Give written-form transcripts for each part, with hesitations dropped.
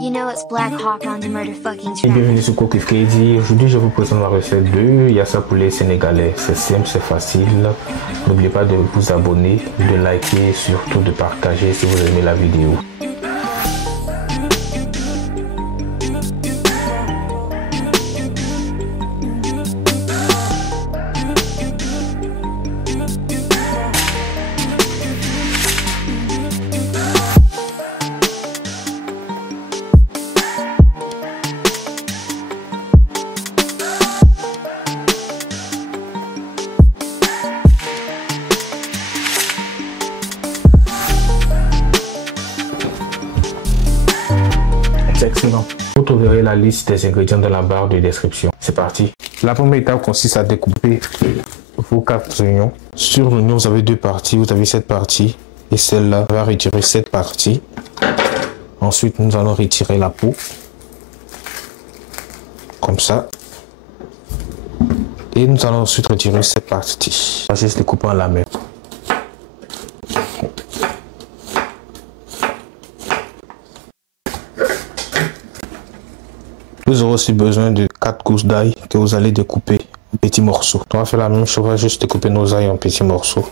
You know it's Black Hawk on the motherfucking Et track. bienvenue sur Cook with KD. Aujourd'hui, je vous présente ma recette de yassa poulet sénégalais. C'est simple, c'est facile. N'oubliez pas de vous abonner, de liker et surtout de partager si vous aimez la vidéo. C'est excellent. Vous trouverez la liste des ingrédients dans la barre de description. C'est parti. La première étape consiste à découper vos 4 oignons. Sur l'oignon, vous avez deux parties. Vous avez cette partie et celle-là. On va retirer cette partie. Ensuite, nous allons retirer la peau. Comme ça. Et nous allons ensuite retirer cette partie. On va juste découper en lamelles. Vous aurez aussi besoin de 4 gousses d'ail que vous allez découper en petits morceaux. On va faire la même chose, on va juste découper nos ails en petits morceaux.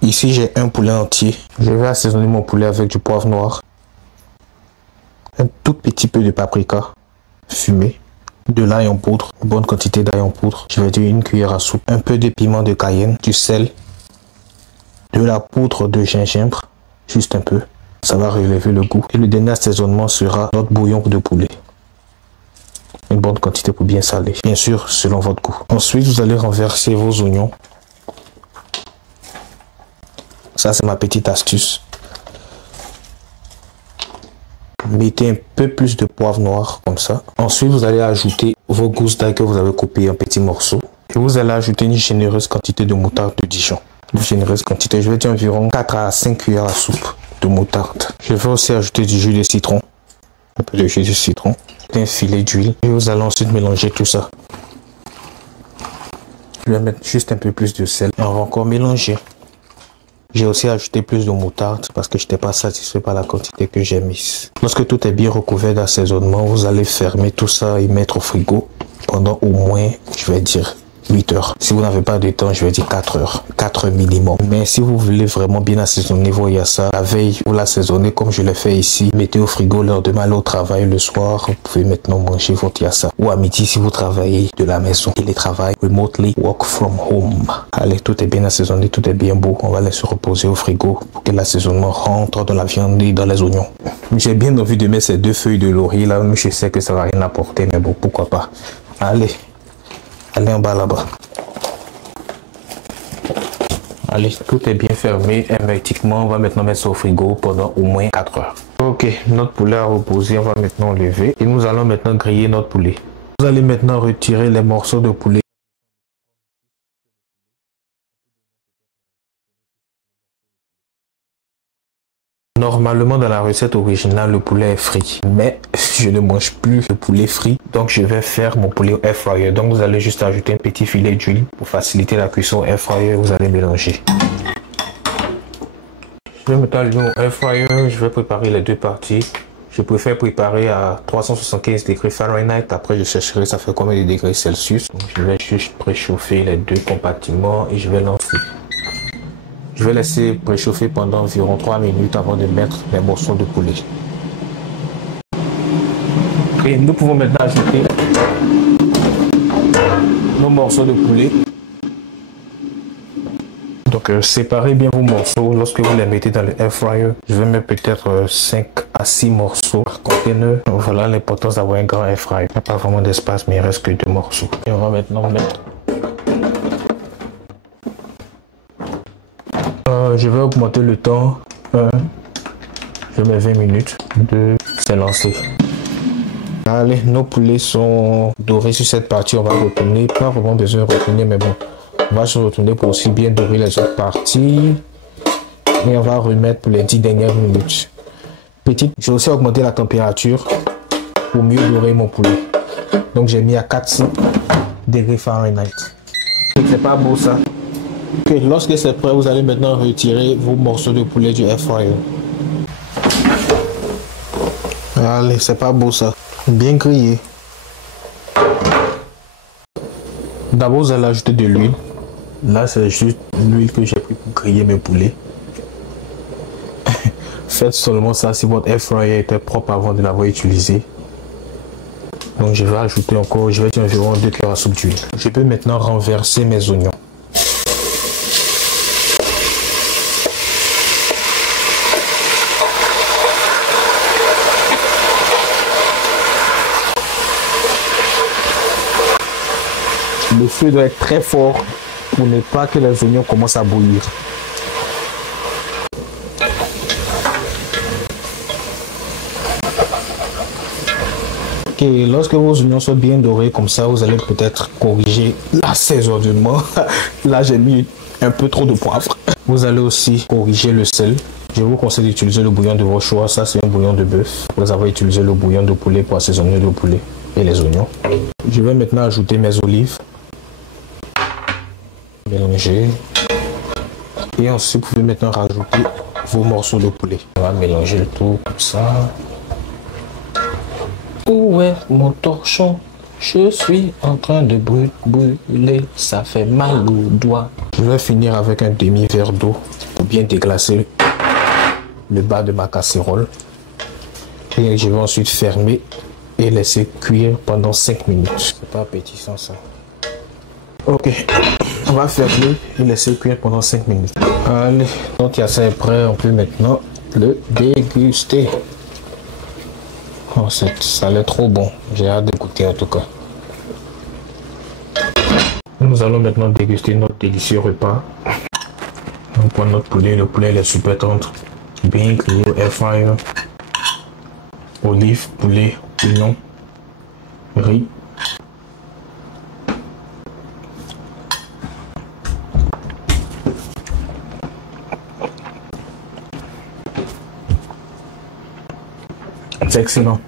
Ici, j'ai un poulet entier. Je vais assaisonner mon poulet avec du poivre noir, un tout petit peu de paprika fumé, de l'ail en poudre, une bonne quantité d'ail en poudre. Je vais dire une cuillère à soupe, un peu de piment de Cayenne, du sel, de la poudre de gingembre, juste un peu. Ça va relever le goût. Et le dernier assaisonnement sera notre bouillon de poulet. Une bonne quantité pour bien saler. Bien sûr, selon votre goût. Ensuite, vous allez renverser vos oignons. Ça, c'est ma petite astuce. Mettez un peu plus de poivre noir, comme ça. Ensuite, vous allez ajouter vos gousses d'ail que vous avez coupées en petits morceaux. Et vous allez ajouter une généreuse quantité de moutarde de Dijon. Une généreuse quantité, je vais dire environ 4 à 5 cuillères à soupe de moutarde. Je vais aussi ajouter du jus de citron, un peu de jus de citron, un filet d'huile et vous allez ensuite mélanger tout ça. Je vais mettre juste un peu plus de sel et on va encore mélanger. J'ai aussi ajouté plus de moutarde parce que je n'étais pas satisfait par la quantité que j'ai mise. Lorsque tout est bien recouvert d'assaisonnement, vous allez fermer tout ça et mettre au frigo pendant au moins, je vais dire, 8 heures. Si vous n'avez pas de temps, je vais dire 4 heures. 4 minimum. Mais si vous voulez vraiment bien assaisonner vos yassa, la veille, vous l'assaisonnez comme je l'ai fait ici. Mettez au frigo l'heure de mal au travail le soir. Vous pouvez maintenant manger votre yassa. Ou à midi si vous travaillez de la maison. Télétravail, remotely, work from home. Allez, tout est bien assaisonné, tout est bien beau. On va laisser reposer au frigo pour que l'assaisonnement rentre dans la viande et dans les oignons. J'ai bien envie de mettre ces 2 feuilles de laurier là. Mais je sais que ça va rien apporter, mais bon, pourquoi pas. Allez. Allez en bas là-bas. Allez, tout est bien fermé hermétiquement. On va maintenant mettre ça au frigo pendant au moins 4 heures. Ok, notre poulet a reposé. On va maintenant lever et nous allons maintenant griller notre poulet. Vous allez maintenant retirer les morceaux de poulet. Normalement, dans la recette originale, le poulet est frit. Mais je ne mange plus le poulet frit. Donc, je vais faire mon poulet au air fryer. Donc, vous allez juste ajouter un petit filet d'huile pour faciliter la cuisson au air fryer. Vous allez mélanger. Je vais mettre l'huile au air fryer. Je vais préparer les deux parties. Je préfère préparer à 375 degrés Fahrenheit. Après, je chercherai ça fait combien de degrés Celsius. Donc, je vais juste préchauffer les deux compartiments et je vais lancer. Je vais laisser préchauffer pendant environ 3 minutes avant de mettre les morceaux de poulet. Et nous pouvons maintenant ajouter nos morceaux de poulet. Donc séparez bien vos morceaux lorsque vous les mettez dans le air fryer. Je vais mettre peut-être 5 à 6 morceaux par conteneur. Voilà l'importance d'avoir un grand air fryer. Il n'y a pas vraiment d'espace, mais il reste que 2 morceaux. Et on va maintenant mettre. Je vais augmenter le temps. Je mets 20 minutes. 2, c'est lancé. Allez, nos poulets sont dorés sur cette partie. On va retourner. Pas vraiment besoin de retourner, mais bon. On va se retourner pour aussi bien dorer les autres parties. Et on va remettre pour les 10 dernières minutes. Petite, j'ai aussi augmenté la température pour mieux dorer mon poulet. Donc j'ai mis à 400 degrés Fahrenheit. C'est pas beau ça. Okay, lorsque c'est prêt, vous allez maintenant retirer vos morceaux de poulet du air fryer. Allez, c'est pas beau ça. Bien grillé. D'abord, vous allez ajouter de l'huile. Là, c'est juste l'huile que j'ai pris pour griller mes poulets. Faites seulement ça si votre air fryer était propre avant de l'avoir utilisé. Donc, je vais ajouter encore, je vais dire environ 2 cuillères à soupe d'huile. Je peux maintenant renverser mes oignons. Le feu doit être très fort pour ne pas que les oignons commencent à bouillir. Ok, lorsque vos oignons sont bien dorés comme ça, vous allez peut-être corriger l'assaisonnement. Là, j'ai mis un peu trop de poivre. Vous allez aussi corriger le sel. Je vous conseille d'utiliser le bouillon de votre choix. Ça, c'est un bouillon de bœuf. Vous avez utilisé le bouillon de poulet pour assaisonner le poulet et les oignons. Je vais maintenant ajouter mes olives. Mélanger. Et ensuite, vous pouvez maintenant rajouter vos morceaux de poulet. On va mélanger le tout comme ça. Où est mon torchon? Je suis en train de brûler. Ça fait mal aux doigts. Je vais finir avec un demi-verre d'eau pour bien déglacer le bas de ma casserole. Et je vais ensuite fermer et laisser cuire pendant 5 minutes. C'est pas appétissant ça. Ok, on va fermer et laisser cuire pendant 5 minutes. Allez, donc il y a ça est prêt, on peut maintenant le déguster. Oh, ça a l'air trop bon, j'ai hâte de goûter en tout cas. Nous allons maintenant déguster notre délicieux repas. On prend notre poulet, le poulet est super tendre, bien grillé au air fryer. Olives, poulet, oignons, riz. C'est excellent.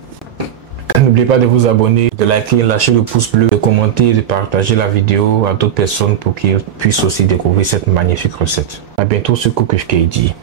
N'oubliez pas de vous abonner, de liker, lâcher le pouce bleu, de commenter, de partager la vidéo à d'autres personnes pour qu'ils puissent aussi découvrir cette magnifique recette. A bientôt sur Cook with KD.